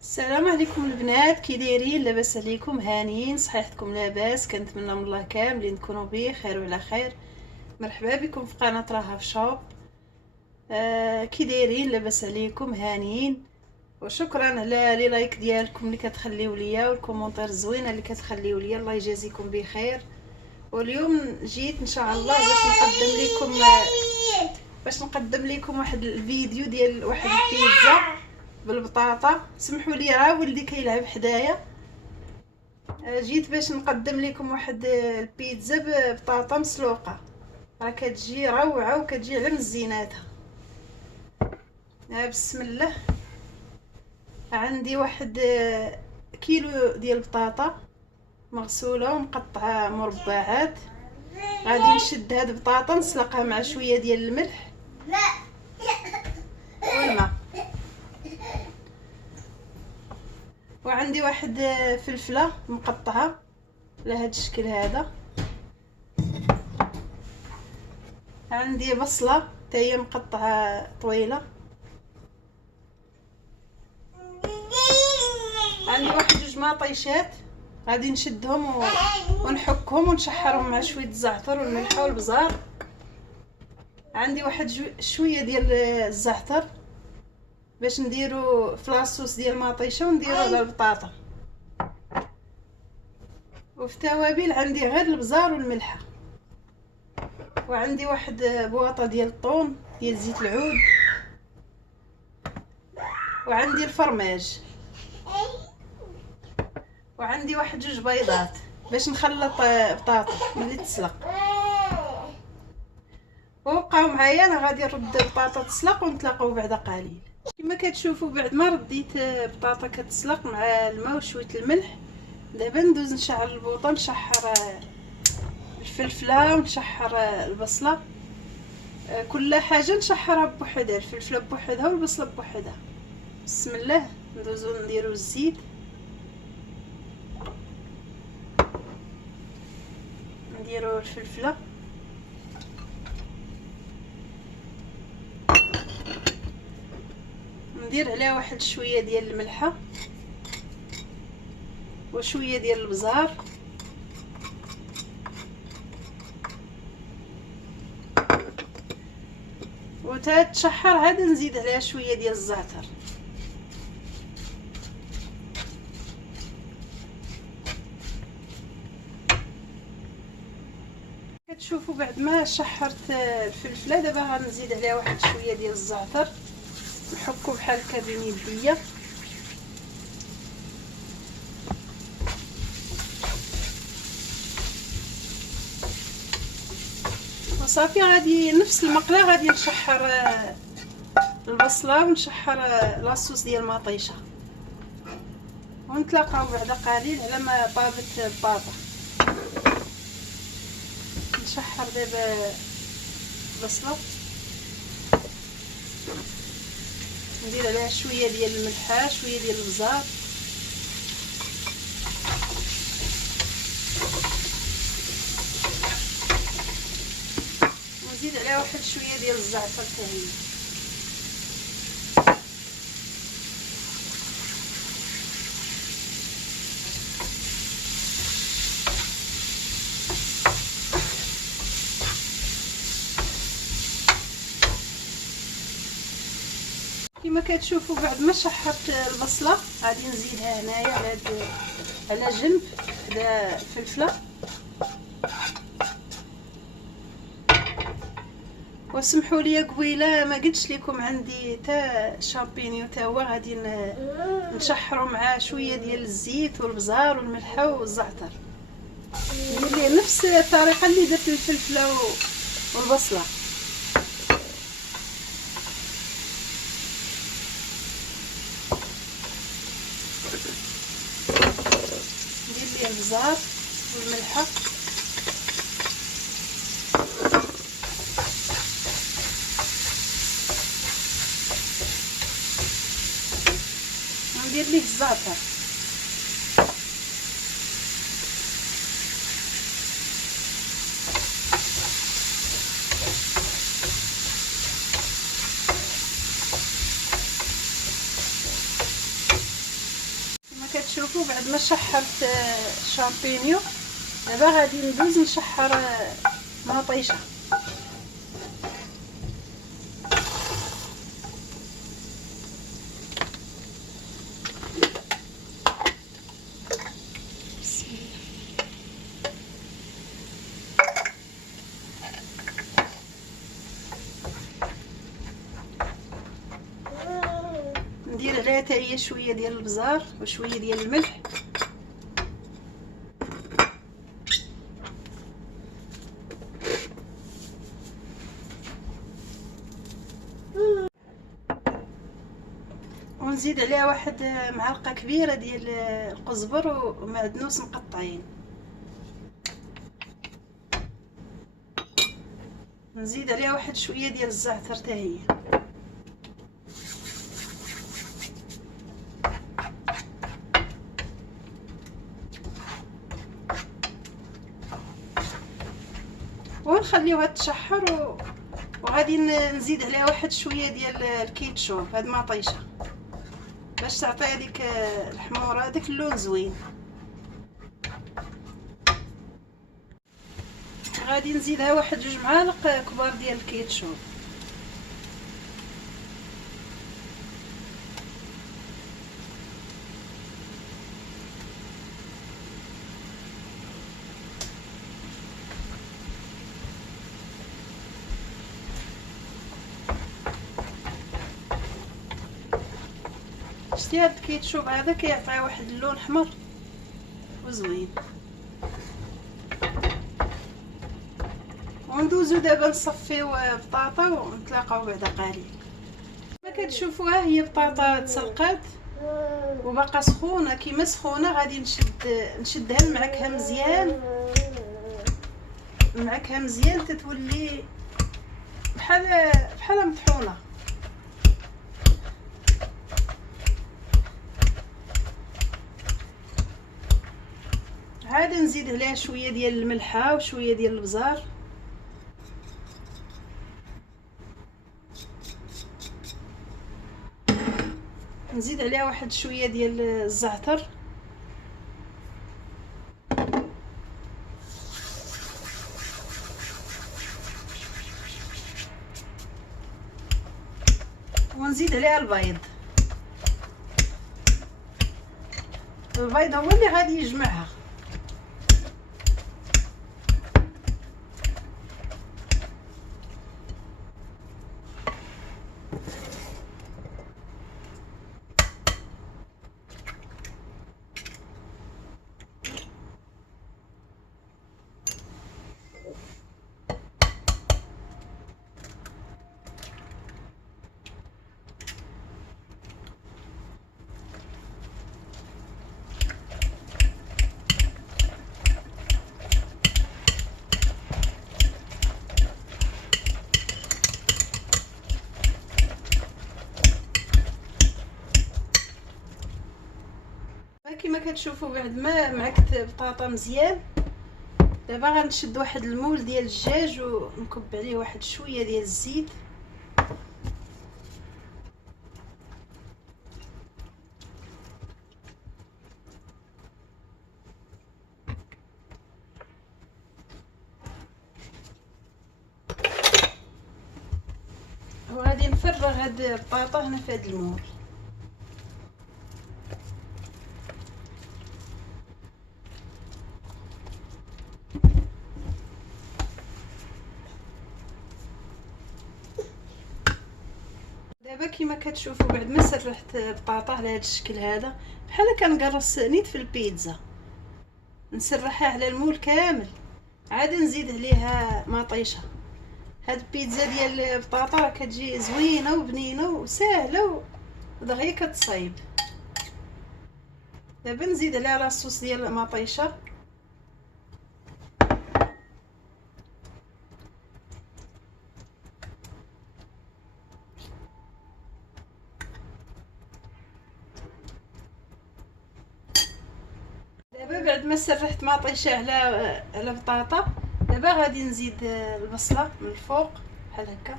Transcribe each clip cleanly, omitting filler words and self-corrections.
السلام عليكم البنات، كي دايرين؟ لاباس عليكم؟ هانيين؟ صحيحتكم لاباس؟ كنتمنى من الله كاملين تكونوا بخير وعلى خير. مرحبا بكم في قناه راها في شوب. كي دايرين؟ لاباس عليكم؟ هانيين؟ وشكرا على لي لايك ديالكم اللي كتخليو ليا والكومونتير الزوينه اللي كتخليو ليا، الله يجازيكم بخير. واليوم جيت ان شاء الله باش نقدم لكم واحد الفيديو ديال واحد البيتزا بالبطاطا. سمحوا لي راه ولدي كيلعب حدايا. جيت باش نقدم لكم واحد البيتزا ببطاطا مسلوقه، راه كتجي روعه وكتجي على مزيناتها. بسم الله. عندي واحد كيلو ديال البطاطا مغسوله ومقطعه مربعات. غادي نشد هاد البطاطا نسلقها مع شويه ديال الملح والماء. وعندي واحد فلفله مقطعه على هاد الشكل هذا. عندي بصله حتى هي مقطعه طويله. عندي واحد جوج مطيشات غادي نشدهم ونحكهم ونشحرهم مع شويه الزعتر والملح والبزار. عندي واحد شويه ديال الزعتر باش نديرو في لاصوص ديال المطيشه ونديرو على البطاطا. وفي التوابل عندي غير البزار والملحه. وعندي واحد بواطه ديال الطون ديال زيت العود. وعندي الفرماج. وعندي واحد جوج بيضات باش نخلط بطاطا ملي تسلق. وبقاو معايا، انا غادي نرد البطاطا تسلق ونتلاقاو بعد قليل. كما كتشوفوا بعد ما رديت بطاطا كتسلق مع الماء وشويه الملح، دابا ندوز نشعل البوطه، نشحر الفلفله ونشحر البصله. كل حاجه نشحرها بوحدها، الفلفله بوحدها والبصله بوحدها. بسم الله. ندوزو نديرو الزيت، نديرو الفلفله، ندير عليها واحد شويه ديال الملحه وشويه ديال البزار وتتشحر. عاد نزيد عليها شويه ديال الزعتر. كتشوفوا بعد ما شحرت الفلفله، دابا غنزيد عليها واحد شويه ديال الزعتر، نحكو بحال هكا بين يديا. وصافي غادي نفس المقله غادي نشحر البصله ونشحر لاصوص ديال المطيشه، ونتلاقاو بعد قليل على ما طابت البطاطا. نشحر دابا البصله، ندير عليها شويه ديال الملح شويه ديال البزار ونزيد عليها واحد شويه ديال الزعتر حتى هي. كما كتشوفوا بعد ما شحرت البصله غادي نزيدها هنايا على جنب حدا الفلفله. وسمحوا لي قبيله ما قلتش لكم عندي تا شامبينيو تا هو غادي نشحرو مع شويه ديال الزيت والبزار والملح والزعتر، اللي نفس الطريقه اللي درت الفلفله والبصله. ندير ليه البزار والملح وندير ليه الزعتر. شوفوا بعد ما شحرت الشامبينيو دابا غادي ندوز نشحر مطيشه. ندير عليها حتى هي شويه ديال البزار وشويه ديال الملح. ونزيد عليها واحد معلقه كبيره ديال القزبر ومعدنوس مقطعين. نزيد عليها واحد شويه ديال الزعتر حتى هي. ونخليوها تشحر وغادي نزيد عليها واحد شويه ديال الكيتشوب هاد مطيشه باش تعطي هذيك الحموره هذاك اللون زوين. غادي نزيدها واحد 2 معالق كبار ديال الكيتشوب. شتي هاد الكيتشوب هذا كيعطي واحد اللون احمر وزوين. وندوزو دابا نصفيو بطاطا ونتلاقاو بعد قليل. كما كتشوفوها هي بطاطا تسلقات وباقا سخونه. كيما سخونه غادي نشدها نمعكها مزيان تتولي بحال مطحونه. عاد نزيد عليها شويه ديال الملحه وشويه ديال البزار. نزيد عليها واحد شويه ديال الزعتر. ونزيد عليها البيض هو اللي غادي يجمعها. كما كتشوفوا بعد ما معكت بطاطا مزيان دابا غنشد واحد المول ديال الدجاج ونكب عليه واحد شويه ديال الزيت. وغادي نفرغ هاد البطاطا هنا في هاد المول. دابا كما كتشوفوا بعد ما سرحت بطاطا على هذا الشكل هذا بحال كنقرص نيت في البيتزا، نسرحها على المول كامل. عاد نزيد عليها مطيشه. هاد البيتزا ديال البطاطا راه كتجي زوينه وبنينه وسهله ودغيا كتصايب. دابا نزيد عليها لاصوص ديال المطيشه. دابا بعد ما سرحت مطيشه على بطاطا دابا غادي نزيد البصله من الفوق بحال هكا.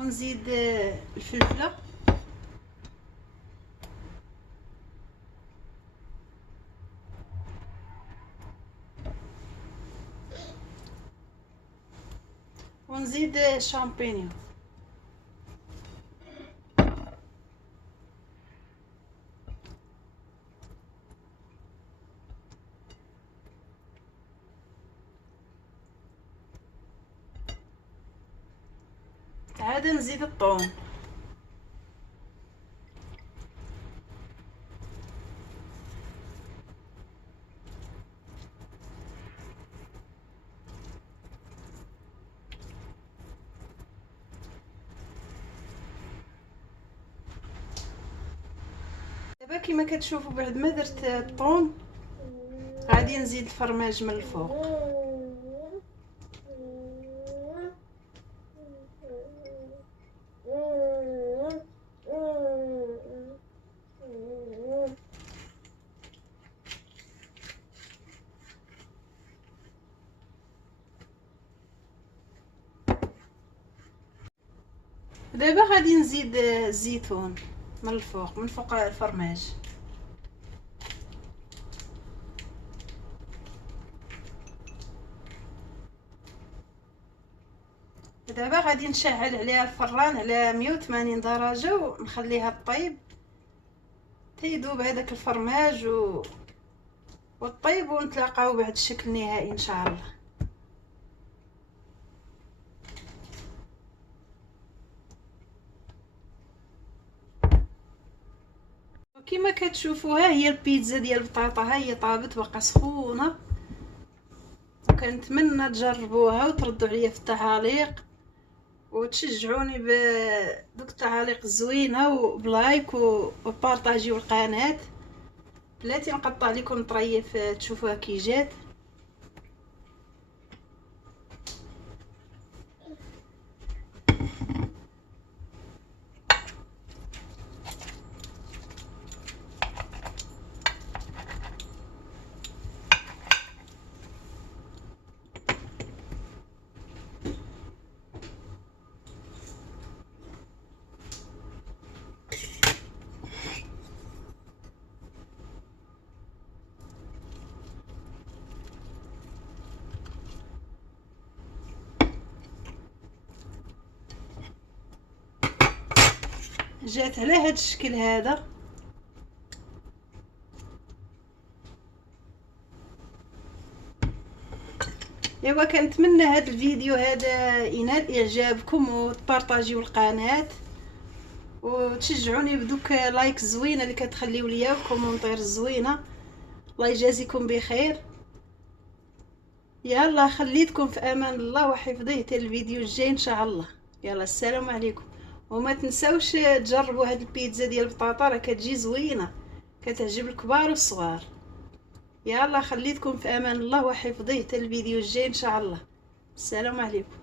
ونزيد الفلفله، ونزيد شامبينيون. عاد نزيد الطون. دابا كيما كتشوفوا بعد ما درت الطون غادي نزيد الفرماج من الفوق. دابا غادي نزيد الزيتون من الفوق، من فوق الفرماج. دابا غادي نشعل عليها الفران على 180 درجه ونخليها طيب تيذوب هذاك الفرماج والطيب، ونتلاقاو بعد الشكل النهائي ان شاء الله. كما كتشوفوا ها هي البيتزا ديال البطاطا، ها هي طابت بقى سخونه، وكنتمنى تجربوها وتردوا عليا في التعاليق وتشجعوني بدوك التعاليق الزوينه وبلايك وبارطاجيو القناه. بلاتي نقطع لكم طريف تشوفوها كي جات. جات على هذا الشكل هذا. ايوا كنتمنى هذا الفيديو هذا ينال اعجابكم وتبارطاجيو القناه وتشجعوني بدوك لايك زوينه اللي كتخليو ليا وكومونتير زوينه. الله يجازيكم بخير. يلا خليتكم في امان الله وحفظه حتى الفيديو الجاي ان شاء الله. يلا السلام عليكم. وما تنساوش تجربوا هاد البيتزا ديال البطاطا، راه كتجي زوينه كتعجب الكبار والصغار. يلا خليتكم في امان الله وحفظه حتى الفيديو الجاي ان شاء الله. السلام عليكم.